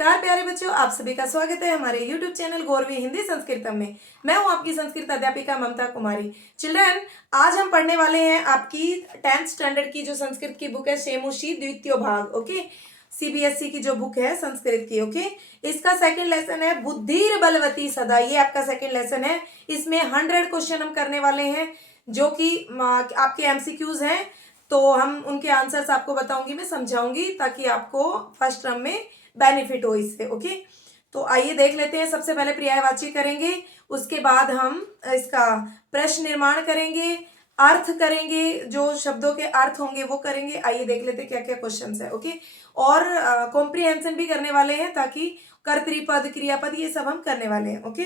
नमस्कार प्यारे बच्चों, आप सभी का स्वागत है हमारे YouTube चैनल गौरवी हिंदी संस्कृतम में। मैं हूं आपकी संस्कृत अध्यापिका ममता कुमारी। चिल्ड्रन, आज हम पढ़ने वाले हैं आपकी 10th स्टैंडर्ड की जो संस्कृत की बुक है शेमुषी द्वितीय भाग। ओके, CBSE की जो बुक है संस्कृत की। ओके, इसका सेकंड लेसन है बुद्धिर बलवती सदा। ये आपका सेकंड लेसन है। इसमें 100 क्वेश्चन हम करने वाले हैं जो कि आपके MCQs हैं। तो हम उनके आंसर्स आपको बताऊंगी, मैं समझाऊंगी ताकि आपको फर्स्ट टर्म में बेनिफिट हो इससे। ओके, तो आइए देख लेते हैं। सबसे पहले पर्यायवाची करेंगे, उसके बाद हम इसका प्रश्न निर्माण करेंगे, अर्थ करेंगे, जो शब्दों के अर्थ होंगे वो करेंगे। आइए देख लेते हैं क्या क्या क्वेश्चंस है। ओके, और कॉम्प्रिहेंशन भी करने वाले हैं ताकि कर्तृपद क्रियापद ये सब हम करने वाले हैं। ओके,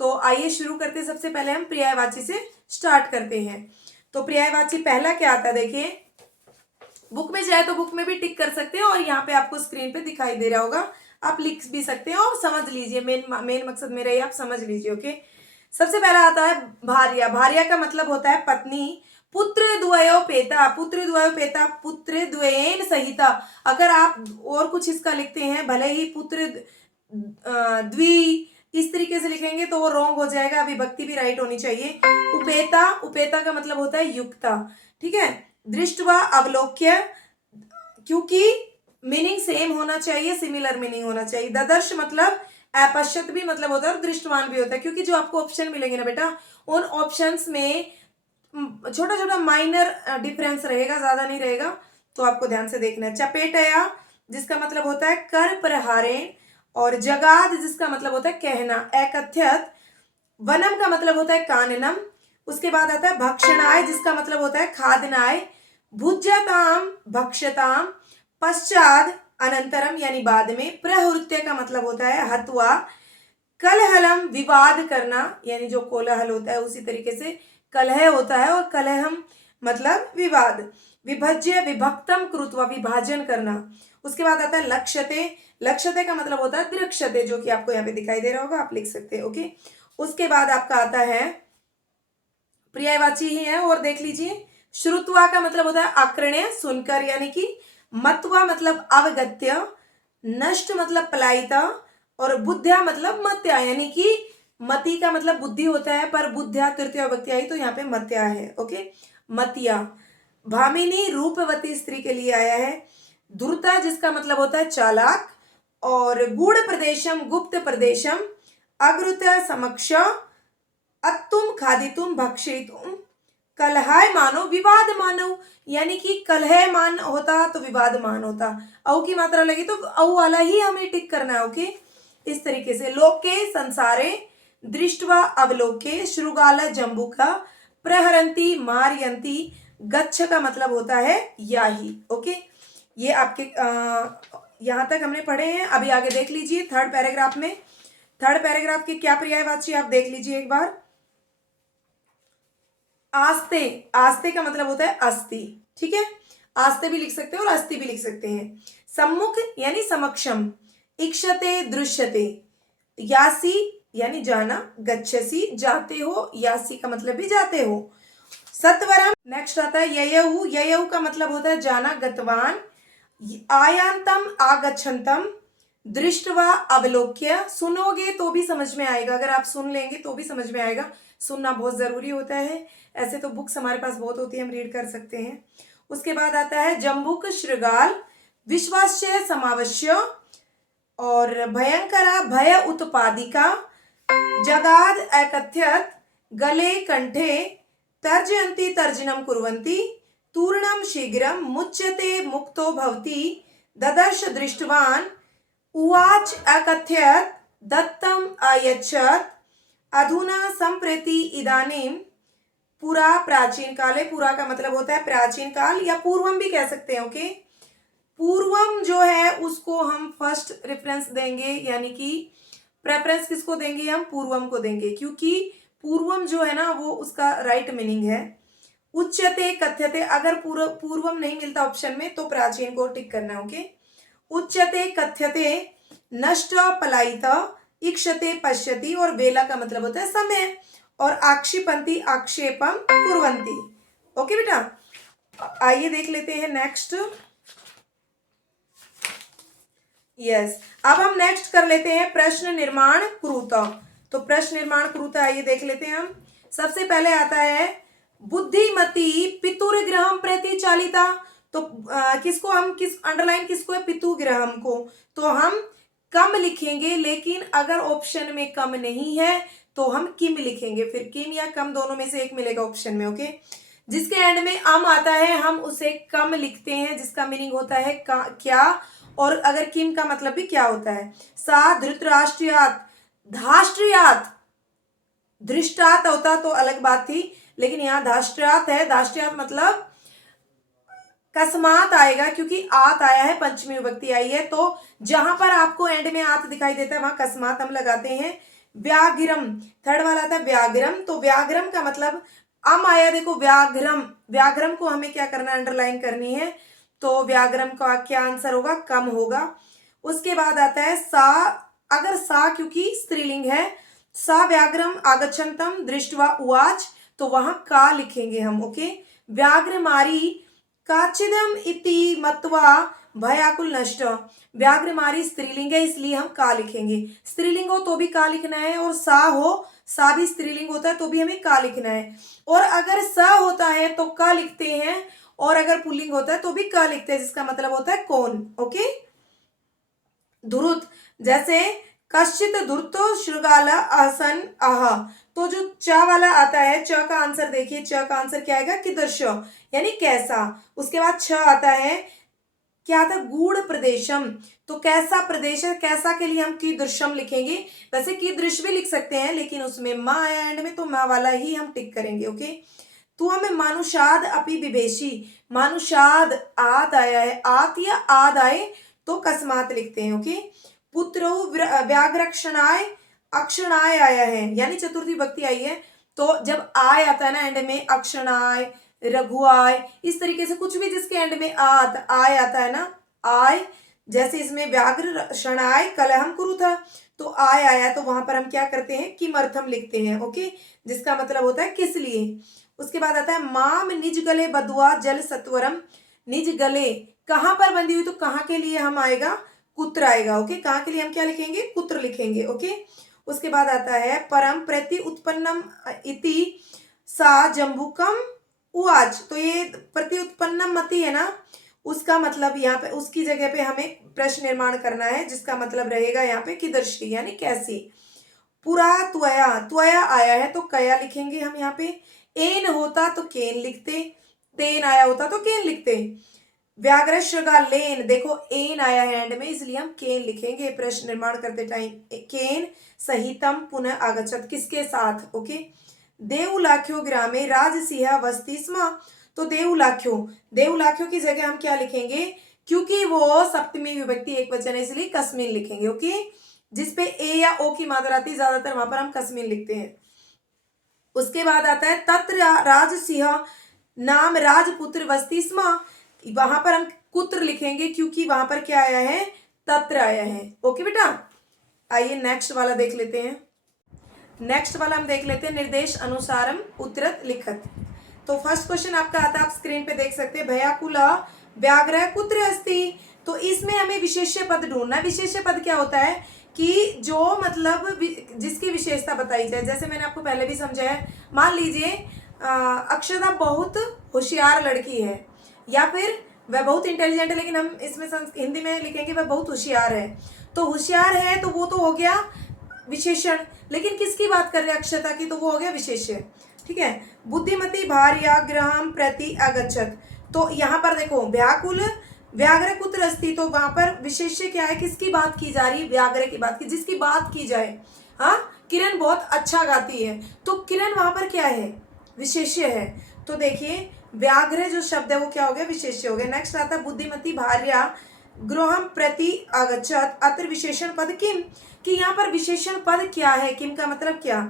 तो आइए शुरू करते हैं। सबसे पहले हम पर्यायवाची से स्टार्ट करते हैं। तो पर्यायवाची पहला क्या आता है, देखिए बुक में जाए तो बुक में भी टिक कर सकते हैं और यहाँ पे आपको स्क्रीन पे दिखाई दे रहा होगा, आप लिख भी सकते हैं और समझ लीजिए। मेन मकसद मेरा ये आप समझ लीजिए। ओके, सबसे पहला आता है भार्या। भार्या का मतलब होता है पत्नी। पुत्र द्वयो पेता, पुत्र द्वयो पेता, पुत्र द्वयेन सहिता। अगर आप और कुछ इसका लिखते हैं, भले ही पुत्र द्वि इस तरीके से लिखेंगे तो वो रॉन्ग हो जाएगा, विभक्ति भी राइट होनी चाहिए। उपेता, उपेता का मतलब होता है युक्ता। ठीक है, दृष्टवा अवलोक्य, क्योंकि मीनिंग सेम होना चाहिए, सिमिलर मीनिंग होना चाहिए। ददर्श मतलब अपश्यत भी मतलब होता है और दृष्टवान भी होता है, क्योंकि जो आपको ऑप्शन मिलेंगे ना बेटा, उन ऑप्शंस में छोटा छोटा माइनर डिफरेंस रहेगा, ज्यादा नहीं रहेगा, तो आपको ध्यान से देखना है। चपेटया जिसका मतलब होता है कर प्रहारेण, और जगाद जिसका मतलब होता है कहना, एकथ्यत। वनम का मतलब होता है काननम। उसके बाद आता है भक्षणाय जिसका मतलब होता है खादनाय। भुज्यताम भक्षताम, पश्चात अनंतरम यानी बाद में। प्रहृत्य का मतलब होता है हत्वा। कलहलम विवाद करना, यानी जो कोलाहल होता है उसी तरीके से कलह होता है, और कलहम मतलब विवाद। विभज्य विभक्तम कृत्वा, विभाजन करना। उसके बाद आता है लक्ष्यते। लक्ष्यते का मतलब होता है दृक्ष्यते, जो कि आपको यहाँ पे दिखाई दे रहा होगा, आप लिख सकते हैं। ओके, उसके बाद आपका आता है पर्यायवाची ही है और देख लीजिए। श्रुत्वा का मतलब होता है आक्रण्य, सुनकर, यानी कि मत्वा मतलब अवगत्य, नष्ट मतलब पलायिता, और बुद्ध्या मतलब मत्या, यानी कि मति का मतलब बुद्धि होता है, पर बुद्ध्या तृतीय विभक्ति आई तो यहाँ पे मत्या है। ओके, मतिया। भामिनी रूपवती स्त्री के लिए आया है। धूर्ता जिसका मतलब होता है चालाक, और गूढ़ प्रदेशम गुप्त प्रदेशम, अग्रुत समक्ष, अत्तुम खादितुम भक्षितुम, कलहाय मानो विवाद मानो, यानी कि कलह मान होता तो विवाद मान होता, औ की मात्रा लगी तो औ वाला ही हमें टिक करना है। ओके, इस तरीके से। लोके संसारे, दृष्टवा अवलोके, श्रुगाल जम्बुका, प्रहरंती मारयंती, गच्छ का मतलब होता है याही। ओके, ये आपके यहाँ तक हमने पढ़े हैं। अभी आगे देख लीजिए थर्ड पैराग्राफ में। थर्ड पैराग्राफ के क्या पर्यायवाची आप देख लीजिए एक बार। आस्ते, आस्ते का मतलब होता है अस्थि। ठीक है, आस्ते भी लिख सकते हैं और अस्थि भी लिख सकते हैं। सम्मुख यानी समक्षम, इक्षते दृश्यते, यासी यानी जाना, गच्छसी जाते हो, यासी का मतलब भी जाते हो। सत्वरम, नेक्स्ट आता है ययहु। ययहु का मतलब होता है जाना, गतवान। आयांतम आगच्छन्तम, दृष्टवा अवलोक्य। सुनोगे तो भी समझ में आएगा, अगर आप सुन लेंगे तो भी समझ में आएगा, सुनना बहुत जरूरी होता है। ऐसे तो बुक्स हमारे पास बहुत होती है, हम रीड कर सकते हैं। उसके बाद आता है जम्बुक श्रृगाल, विश्वास्य समावश्य, और भयंकरा भय उत्पादिका, जगाद एकथ्यत, गले कंठे, तर्जयन्ति तर्जनम कुर्वन्ति, तूर्णम शीघ्रम, मुच्यते मुक्तो भवति, ददर्श दृष्टवान, उवाच अकथ्यत, दत्तम अयच्छत, अधुना संप्रति इदानीम। पुरा प्राचीन काले, पुरा का मतलब होता है प्राचीन काल, या पूर्वम भी कह सकते हैं। ओके, पूर्वम जो है उसको हम फर्स्ट रेफरेंस देंगे, यानी कि प्रेफरेंस किसको देंगे, हम पूर्वम को देंगे, क्योंकि पूर्वम जो है ना वो उसका राइट मीनिंग है। उच्यते कथ्यते, अगर पूर्वम नहीं मिलता ऑप्शन में तो प्राचीन को टिक करना। ओके, उच्यते कथ्यते, नष्ट पलायित, इक्षते पश्यति, और वेला का मतलब होता है समय, और आक्षिपंती आक्षेपम कुर्वन्ति। ओके बेटा, आइए देख लेते हैं नेक्स्ट। यस। अब हम नेक्स्ट कर लेते हैं प्रश्न निर्माण कुरुता। तो प्रश्न निर्माण कुरुता आइए देख लेते हैं हम। सबसे पहले आता है बुद्धिमती पितुर्ग्रहम प्रति चालिता। तो किसको हम किस अंडरलाइन किसको है, पितुग्रहम को। तो हम कम लिखेंगे, लेकिन अगर ऑप्शन में कम नहीं है तो हम किम लिखेंगे। फिर किम या कम दोनों में से एक मिलेगा ऑप्शन में। ओके, जिसके एंड में अम आता है हम उसे कम लिखते हैं, जिसका मीनिंग होता है क्या। और अगर किम का मतलब भी क्या होता है। सा धृतराष्ट्रियात धाष्ट्रियात, दृष्टात होता तो अलग बात थी, लेकिन यहाँ धाष्ट्रियात है। धाष्ट्रियात मतलब कस्मात आएगा, क्योंकि आत आया है, पंचमी विभक्ति आई है। तो जहां पर आपको एंड में आत दिखाई देता है वहां कस्मात हम लगाते हैं। व्याघ्रम, थर्ड वाला था व्याघ्रम। तो व्याघ्रम का मतलब अम आया, देखो व्याघ्रम, व्याघ्रम को हमें क्या करना है, अंडरलाइन करनी है। तो व्याघ्रम का क्या आंसर होगा, कम होगा। उसके बाद आता है सा, अगर सा क्योंकि स्त्रीलिंग है, सा व्याघ्रम आगच्छन्तम दृष्ट्वा उवाच, तो वहां का लिखेंगे हम। ओके, व्याघ्रमारी काचिदम इति मत्वा भयाकुल नष्ट। व्याघ्रमारी स्त्रीलिंग है, इसलिए हम का लिखेंगे। स्त्रीलिंग हो तो भी का लिखना है, और सा हो, सा भी स्त्रीलिंग होता है तो भी हमें का लिखना है। और अगर स होता है तो का लिखते हैं, और अगर पुल्लिंग होता है तो भी का लिखते हैं, जिसका मतलब होता है कौन। ओके, धुरुत, जैसे कश्चित धुर्तो शृगाल आसन आह। तो जो च वाला आता है, च का आंसर देखिए, च का आंसर क्या आएगा, कीदृश, यानी कैसा। उसके बाद छ आता है, क्या आता है, गूढ़ प्रदेशम। तो कैसा प्रदेश है, कैसा के लिए हम कीदृशम लिखेंगे। वैसे कीदृश भी लिख सकते हैं, लेकिन उसमें माँ आया एंड में, तो माँ वाला ही हम टिक करेंगे। ओके, तू हमें मानुषाद अपि विभेषी, मानुषाद आद आया है, आत या आद आए तो कस्मात लिखते हैं। ओके, पुत्रो व्याघ्रक्षणाय अक्षणाय आया है, यानी चतुर्थी भक्ति आई है। तो जब आय आता है ना एंड में, अक्षणाय, रघुआय, इस तरीके से कुछ भी जिसके एंड में आय आता है ना, आय, जैसे इसमें व्याघ्र क्षणाय कलहम कुरु था, तो आय आया तो वहां पर हम क्या करते हैं, किमर्थम लिखते हैं। ओके, जिसका मतलब होता है किस लिए। उसके बाद आता है माम निज गले बधुआ जल सत्वरम। निज गले कहां पर बंधी हुई, तो कहां के लिए हम आएगा, कुत्र आएगा। ओके, कहां के लिए हम क्या लिखेंगे, कुत्र लिखेंगे। ओके, उसके बाद आता है परम प्रति उत्पन्नम इति सा जम्बुकम उवाच। तो ये प्रति उत्पन्नम मति है ना, उसका मतलब यहाँ पे उसकी जगह पे हमें प्रश्न निर्माण करना है, जिसका मतलब रहेगा यहाँ पे कीदृशी, यानी कैसी। पुरा त्वया, त्वया आया है तो कया लिखेंगे हम यहाँ पे। एन होता तो केन लिखते, तेन आया होता तो केन लिखते। व्याघ्र शृगालेन, देखो एन आया है एंड में, इसलिए हम केन लिखेंगे प्रश्न निर्माण करते टाइम। केन सहितम पुनः आगच्छत, किसके साथ। ओके, देवलाख्यो ग्रामे राजसिंह वसति स्म। तो देवलाख्यो, देवलाख्यो की जगह हम क्या लिखेंगे, क्योंकि वो सप्तमी विभक्ति एक वचन है, इसलिए कस्मिन लिखेंगे। ओके, जिसपे ए या ओ की मात्रा आती है ज्यादातर वहां पर हम कस्मिन लिखते हैं। उसके बाद आता है तत्र राजसिंह नाम राजपुत्र वसति स्म। वहां पर हम कुत्र लिखेंगे, क्योंकि वहां पर क्या आया है, तत्र आया है। ओके बेटा, आइए नेक्स्ट वाला देख लेते हैं। नेक्स्ट वाला हम देख लेते हैं, निर्देश अनुसारम उत्तरत लिखत। तो फर्स्ट क्वेश्चन आपका आता है, आप स्क्रीन पे देख सकते हैं, भयाकुला व्याघ्र कुत्र अस्ति। तो इसमें हमें विशेष्य पद ढूंढना है। विशेष्य पद क्या होता है कि जो मतलब जिसकी विशेषता बताई जाए। जैसे मैंने आपको पहले भी समझाया, मान लीजिए अक्षता बहुत होशियार लड़की है, या फिर वह बहुत इंटेलिजेंट है, लेकिन हम इसमें हिंदी में लिखेंगे वह बहुत होशियार है। तो होशियार है तो वो तो हो गया विशेषण, लेकिन किसकी बात कर रहे हैं, अक्षता की, तो वो हो गया विशेष्य। ठीक है, बुद्धिमती भार्याग्रहम प्रति अगच्छत। तो यहाँ पर देखो व्याकुल व्याघ्र कुत्र अस्ति, तो वहां पर विशेष्य क्या है, किसकी बात की जा रही, व्याघ्र की बात की, जिसकी बात की जाए। हाँ, किरण बहुत अच्छा गाती है, तो किरण वहां पर क्या है, विशेष्य है। तो देखिए व्याघ्र जो शब्द है वो क्या हो गया, विशेष्य हो गया। नेक्स्ट आता है बुद्धिमती भार्या गृहम प्रति अगच्छत, अत्र विशेषण पद किम, कि यहाँ पर विशेषण पद क्या है, किम का मतलब क्या।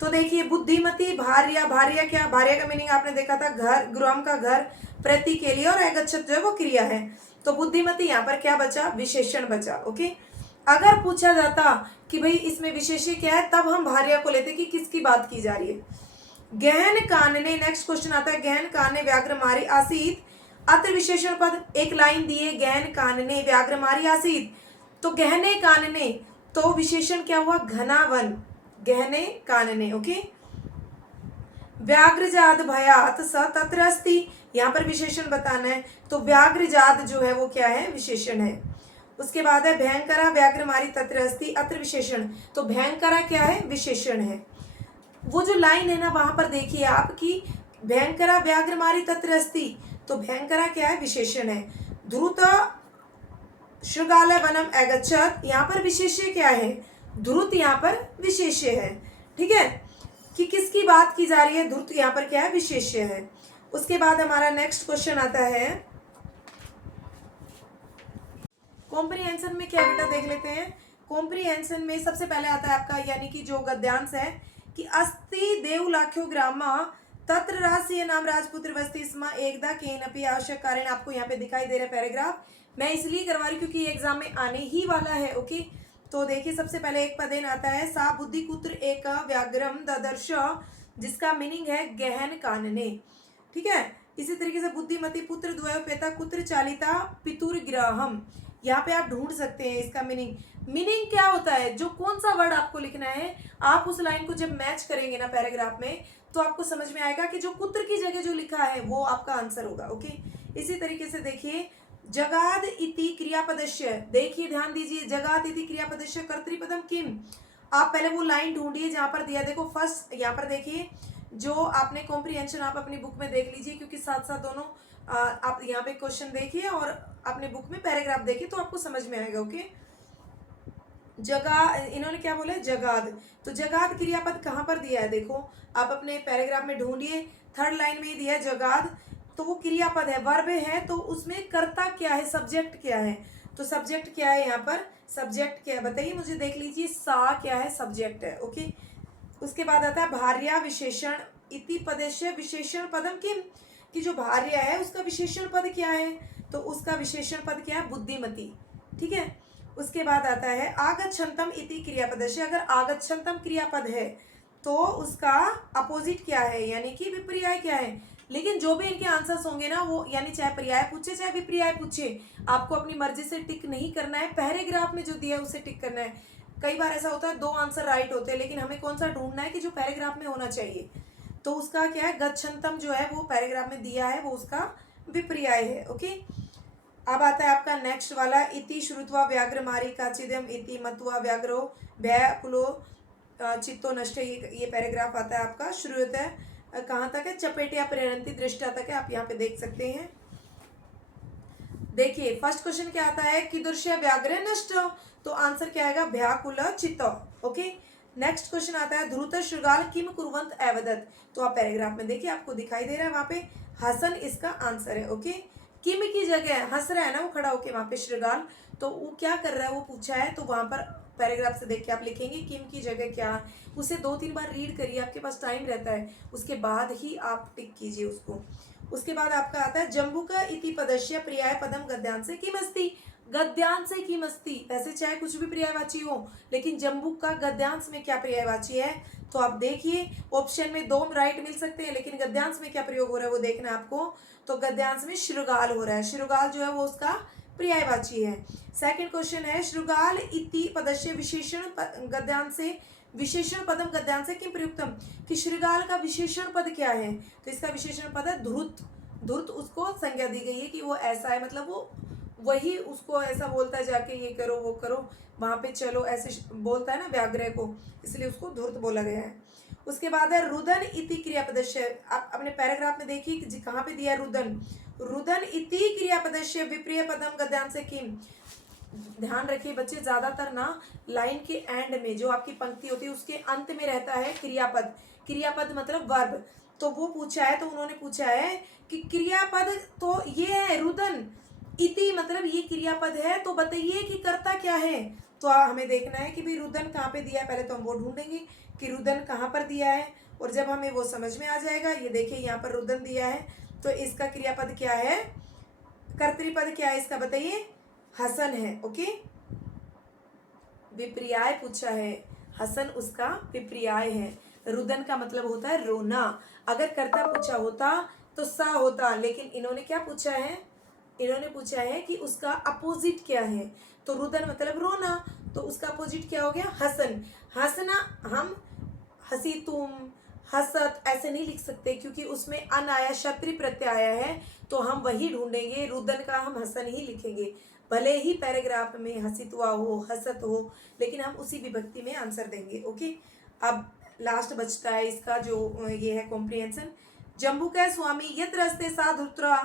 तो देखिए बुद्धिमती भार्या, भार्या क्या, भार्या का मीनिंग आपने देखा था घर, गृहम का घर, प्रति के लिए, और अगच्छत जो है वो क्रिया है। तो बुद्धिमती यहाँ पर क्या बचा, विशेषण बचा। ओके, अगर पूछा जाता कि भाई इसमें विशेष्य क्या है, तब हम भार्या को लेते कि किसकी बात की जा रही है। गहन कानने, नेक्स्ट क्वेश्चन आता है, गहन कानने व्याघ्र मारी आसीत, अत्र विशेषण पद, एक लाइन दी है, गहन कानने व्याघ्र मारी आसीत, तो गहने कानने, तो विशेषण क्या हुआ, घना वन, गहने कानने। ओके, व्याघ्रजात भयात स तत्र अस्ति, यहाँ पर विशेषण बताना है, तो व्याघ्रजात जो है वो क्या है, विशेषण है। उसके बाद है भयंकरा व्याघ्रमारी तत्र अस्ति, अत्र विशेषण, तो भयंकरा क्या है, विशेषण है। वो जो लाइन है ना वहां पर देखिए आपकी, भयंकरा व्याघ्रमारी तत्र अस्ति, तो भयंकरा क्या है, विशेषण है। ध्रुत शृगाल वनम अगच्छत, यहाँ पर विशेष्य क्या है, ध्रुत यहाँ पर विशेष्य है। ठीक है, कि किसकी बात की जा रही है, ध्रुत यहाँ पर क्या है, विशेष्य है। उसके बाद हमारा नेक्स्ट क्वेश्चन आता है कॉम्प्रिहेंशन में, क्या बेटा देख लेते हैं। कॉम्प्रिहेंशन में सबसे पहले आता है आपका, यानी कि जो गद्यांश है कि अस्ति देवलाख्यो ग्रामा तत्र राष्ट्रीय नाम राजपुत्र वस्ती स्म एकदा केनपि आवश्यक कारण, आपको यहाँ पे दिखाई दे रहा है पैराग्राफ, मैं इसलिए करवा रही क्योंकि एग्जाम में आने ही वाला है। ओके, तो देखिए सबसे पहले एक पदेन आता है, सा बुद्धि कुत्र एक व्याघ्रम ददर्श, जिसका मीनिंग है गहन कानने। ठीक है, इसी तरीके से बुद्धिमती पुत्र द्वय पेता कुत्र चालिता पितुर ग्राहम, यहाँ पे आप ढूंढ सकते हैं इसका मीनिंग क्या होता है, जो कौन सा वर्ड आपको लिखना है, आप उस लाइन को जब मैच करेंगे ना पैराग्राफ में, तो आपको समझ में आएगा कि जो कुत्र की जगह जो लिखा है वो आपका आंसर होगा। ओके, इसी तरीके से देखिए जगाद इति क्रियापदस्य, देखिए ध्यान दीजिए, जगाद इति क्रियापदस्य कर्तृपदम किम, आप पहले वो लाइन ढूंढिए जहां पर दिया, देखो फर्स्ट यहाँ पर देखिए, जो आपने कॉम्प्रिहेंशन आप अपनी बुक में देख लीजिए, क्योंकि साथ साथ दोनों आप यहाँ पे क्वेश्चन देखिए और अपने बुक में पैराग्राफ देखिए तो आपको समझ में आएगा। ओके, जगा, इन्होंने क्या बोला, जगाद, तो जगाद क्रियापद कहाँ पर दिया है, देखो आप अपने पैराग्राफ में ढूंढिए, थर्ड लाइन में ही दिया है जगाद, तो वो क्रियापद है, वर्ब है, तो उसमें कर्ता क्या है, सब्जेक्ट क्या है, तो सब्जेक्ट क्या है यहाँ पर, सब्जेक्ट क्या है बताइए मुझे, देख लीजिए, सा क्या है, सब्जेक्ट है। ओके, उसके बाद आता है भार्या विशेषण इति पदस्य विशेषण पदम किम, कि जो भार्या है उसका विशेषण पद क्या है, तो उसका विशेषण पद क्या है, बुद्धिमती। ठीक है, उसके बाद आता है आगच्छन्तम इति क्रियापदस्य, अगर आगच्छन्तम क्रियापद है तो उसका अपोजिट क्या है, यानी कि विपर्याय क्या है। लेकिन जो भी इनके आंसर्स होंगे ना वो, यानी चाहे पर्याय पूछे चाहे विपर्याय पूछे, आपको अपनी मर्जी से टिक नहीं करना है, पैराग्राफ में जो दिया है उसे टिक करना है। कई बार ऐसा होता है दो आंसर राइट होते हैं, लेकिन हमें कौन सा ढूंढना है कि जो पैराग्राफ में होना चाहिए, तो उसका क्या है, गच्छन्तम जो है वो पैराग्राफ में दिया है वो उसका विपर्याय है। ओके, अब आता है आपका नेक्स्ट वाला, इति श्रुत्वा व्याघ्रमारी काचिदम इति मत्वा व्याघ्रो व्याकुलो चित्तो नष्ट, ये पैराग्राफ आता है आपका, श्रूयत है कहाँ तक है, चपेटिया प्रेरणती दृष्टा तक है, आप यहाँ पे देख सकते हैं। देखिए फर्स्ट क्वेश्चन क्या आता है, कीदृश्य व्याघ्र नष्ट, तो आंसर क्या आएगा, व्याकुल चित्त। ओके, नेक्स्ट क्वेश्चन आता है ध्रुत शृगाल किम कुर्वंत एवदत, तो आप पैराग्राफ में देखिए आपको दिखाई दे रहा है वहां पे हसन इसका आंसर है। ओके, किम की जगह हंस रहा है ना वो खड़ा होके वहां पे शृगाल, तो वो क्या कर रहा है वो पूछा है, तो वहां पर पैराग्राफ से देख के आप लिखेंगे किम की जगह क्या, उसे 2-3 बार रीड करिए, आपके पास टाइम रहता है, उसके बाद ही आप टिक कीजिए उसको। उसके बाद आपका आता है जम्बुका इति पदस्य पर्याय पदम गद्यांश से किमस्ति, गद्यांश से किमस्ति, वैसे चाहे कुछ भी पर्यायवाची हो, लेकिन जम्बुक का गद्यांश में क्या पर्यायवाची है, तो आप देखिए ऑप्शन में 2 राइट मिल सकते हैं, लेकिन गद्यांश में क्या प्रयोग हो रहा है वो देखना है आपको, तो गद्यांश में शृगाल हो रहा है, शृगाल जो है वो उसका पर्यायवाची है। सेकंड क्वेश्चन है शृगाल इति पदस्य विशेषण गद्यांश से विशेषण पदम गद्यांश से किम प्रयुक्तम, कि शृगाल का विशेषण पद क्या है, तो इसका विशेषण पद है धुर्त, धुर्त उसको संज्ञा दी गई है कि वो ऐसा है, मतलब वो वही उसको ऐसा बोलता है जाके ये करो वो करो वहां पे चलो, ऐसे बोलता है ना व्याघ्र को, इसलिए उसको धुर्त बोला गया है। उसके बाद है रुदन इति क्रियापदस्य, आप अपने पैराग्राफ में देखिए कि कहाँ पे दिया है रुदन, रुदन इति क्रियापदस्य विप्रिय पदम गद्यांश से किम, ध्यान रखिए बच्चे ज्यादातर ना लाइन के एंड में जो आपकी पंक्ति होती है उसके अंत में रहता है क्रियापद, क्रियापद मतलब वर्ब, तो वो पूछा है, तो उन्होंने पूछा है कि क्रियापद तो ये है रुदन, इति मतलब ये क्रियापद है, तो बताइए कि कर्ता क्या है, तो हमें देखना है कि भाई रुदन कहाँ पे दिया है, पहले तो हम वो ढूंढेंगे कि रुदन कहाँ पर दिया है, और जब हमें वो समझ में आ जाएगा, ये देखिए यहाँ पर रुदन दिया है, तो इसका क्रियापद क्या है, कर्तृपद क्या है इसका बताइए, हसन है। ओके, विपर्याय पूछा है, हसन उसका विपर्याय है, रुदन का मतलब होता है रोना, अगर कर्ता पूछा होता तो सा होता, लेकिन इन्होंने क्या पूछा है, इन्होंने पूछा है कि उसका अपोजिट क्या है, तो रुदन मतलब रोना, तो उसका अपोजिट क्या हो गया, हसन। हंसना हम हसी तुम, हसत ऐसे नहीं लिख सकते क्योंकि उसमें अन आया, क्षत्रिय प्रत्यय आया है, तो हम वही ढूंढेंगे, रुदन का हम हसन ही लिखेंगे। भले ही पैराग्राफ में हसितवा हो, हसत हो, लेकिन हम उसी विभक्ति में आंसर देंगे। ओके, अब लास्ट बचता है इसका जो ये है कॉम्प्रिहेंशन। जम्बू का स्वामी यत्र अस्ते सा धृत्रा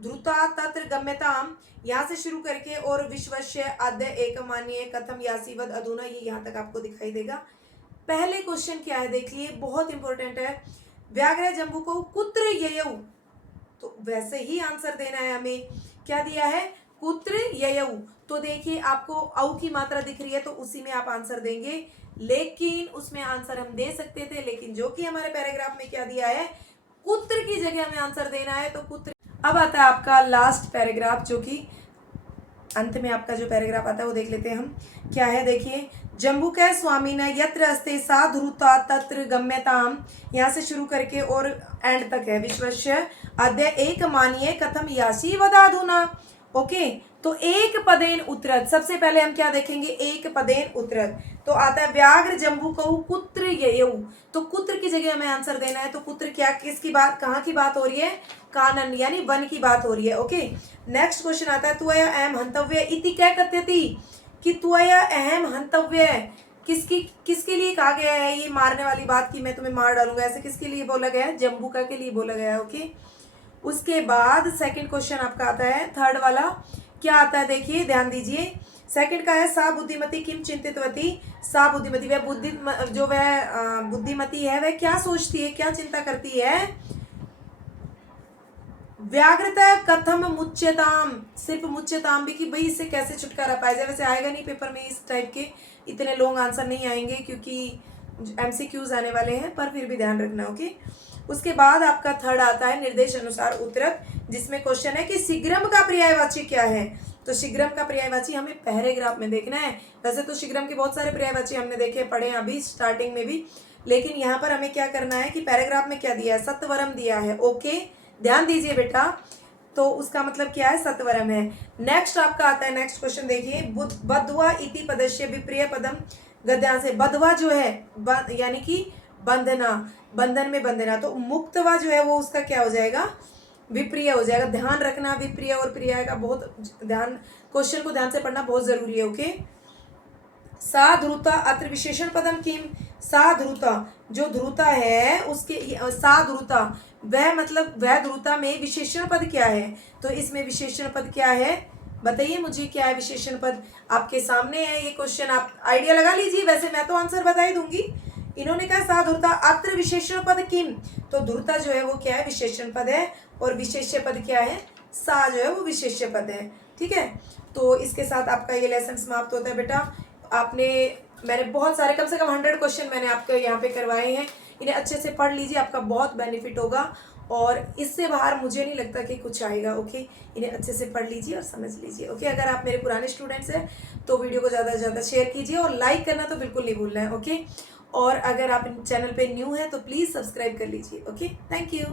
ध्रुता तत्र गम्यताम, यहाँ से शुरू करके और विश्वस्य अद्य एकमान्य कथम यासीवद अधुना, ये यहाँ तक आपको दिखाई देगा। पहले क्वेश्चन क्या है देखिए, बहुत इंपॉर्टेंट है। व्याघ्र जम्बू को कुत्र ययौ, तो वैसे ही आंसर देना है हमें। क्या दिया है, कुत्र ययौ, तो देखिए आपको औ की मात्रा दिख रही है तो उसी में आप आंसर देंगे, लेकिन उसमें आंसर हम दे सकते थे, लेकिन जो कि हमारे पैराग्राफ में क्या दिया है, कुत्र की जगह हमें आंसर देना है, तो कुत्र। अब आता है आपका लास्ट पैराग्राफ, जो कि अंत में आपका जो पैराग्राफ आता है वो देख लेते हैं हम। क्या है देखिए, जम्बू के स्वामी ने यत्र अस्ते सा ध्रुता तत्र गम्यताम, यहाँ से शुरू करके और एंड तक है, विश्वस्य अद्य एक मानिए कथम यासी वदाधुना। ओके, तो एक पदेन उत्तरत, सबसे पहले हम क्या देखेंगे, एक पदेन उत्तरत, तो आता है व्याघ्र जम्बू कहू कुत्र ययौ, तो कुत्र की जगह हमें आंसर देना है, तो कुत्र क्या, किसकी बात, कहाँ की बात हो रही है, कानन यानी वन की बात हो रही है। ओके, नेक्स्ट क्वेश्चन आता है, त्वया अहम हंतव्य इति क्या कथ्यति, कि त्वया अहम हंतव्य किसके लिए कहा गया है, ये मारने वाली बात की मैं तुम्हें मार डालूंगा, ऐसे किसके लिए बोला गया है, जम्बूका के लिए बोला गया है। ओके, उसके बाद सेकंड क्वेश्चन आपका आता है, थर्ड वाला क्या आता है देखिए, ध्यान दीजिए। सेकंड का है सा बुद्धिमती किम चिंतितवती, सा बुद्धिमती वह बुद्धिमती है वह क्या सोचती है, क्या चिंता करती है, व्याघ्रता कथम मुच्यताम, सिर्फ मुच्यताम भी, कि भाई इससे कैसे छुटकारा पाया जाए, वैसे आएगा नहीं पेपर में इस टाइप के, इतने लॉन्ग आंसर नहीं आएंगे क्योंकि एमसीक्यूज आने वाले हैं, पर फिर भी ध्यान रखना। ओके, उसके बाद आपका थर्ड आता है निर्देश अनुसार उत्तरक, जिसमें क्वेश्चन है कि शीघ्रम का पर्यायवाची क्या है, तो शीघ्रम का पर्यायवाची हमें पैराग्राफ में देखना है। वैसे तो शीघ्रम के बहुत सारे पर्यायवाची हमने देखे पढ़े अभी स्टार्टिंग में भी, लेकिन यहाँ पर हमें क्या करना है कि पैराग्राफ में क्या दिया है, सत्वरम दिया है। ओके, ध्यान दीजिए बेटा, तो उसका मतलब क्या है, सत्वरम है। नेक्स्ट आपका आता है, नेक्स्ट क्वेश्चन देखिए, बद्धवा इति पदस्य विप्रिय पदम गद्यांश से, बद्धवा जो है यानी कि बंधना, बंधन में बंधना, तो मुक्तवा जो है वो उसका क्या हो जाएगा, विप्रिय हो जाएगा। ध्यान रखना विप्रिय और प्रिय का बहुत ध्यान, क्वेश्चन को ध्यान से पढ़ना बहुत जरूरी है। ओके, सा ध्रुता अत्र विशेषण पदम किम, सा ध्रुता जो ध्रुता है उसके, सा ध्रुता वह मतलब वह ध्रुता में विशेषण पद क्या है, तो इसमें विशेषण पद क्या है, बताइए मुझे क्या है विशेषण पद, आपके सामने है ये क्वेश्चन, आप आइडिया लगा लीजिए, वैसे मैं तो आंसर बता ही दूंगी। इन्होंने कहा सा ध्रुता अत्र विशेषण पद किम, तो ध्रुता जो है वो क्या है, विशेषण पद है, और विशेष्य पद क्या है, सा जो है वो विशेष्य पद है। ठीक है, तो इसके साथ आपका ये लेसन समाप्त होता है बेटा। मैंने बहुत सारे, कम से कम 100 क्वेश्चन मैंने आपके यहाँ पे करवाए हैं, इन्हें अच्छे से पढ़ लीजिए, आपका बहुत बेनिफिट होगा, और इससे बाहर मुझे नहीं लगता कि कुछ आएगा। ओके, इन्हें अच्छे से पढ़ लीजिए और समझ लीजिए। ओके, अगर आप मेरे पुराने स्टूडेंट्स हैं तो वीडियो को ज़्यादा से ज़्यादा शेयर कीजिए, और लाइक करना तो बिल्कुल नहीं भूलना है। ओके, और अगर आप चैनल पे न्यू हैं तो प्लीज़ सब्सक्राइब कर लीजिए। Okay, thank you.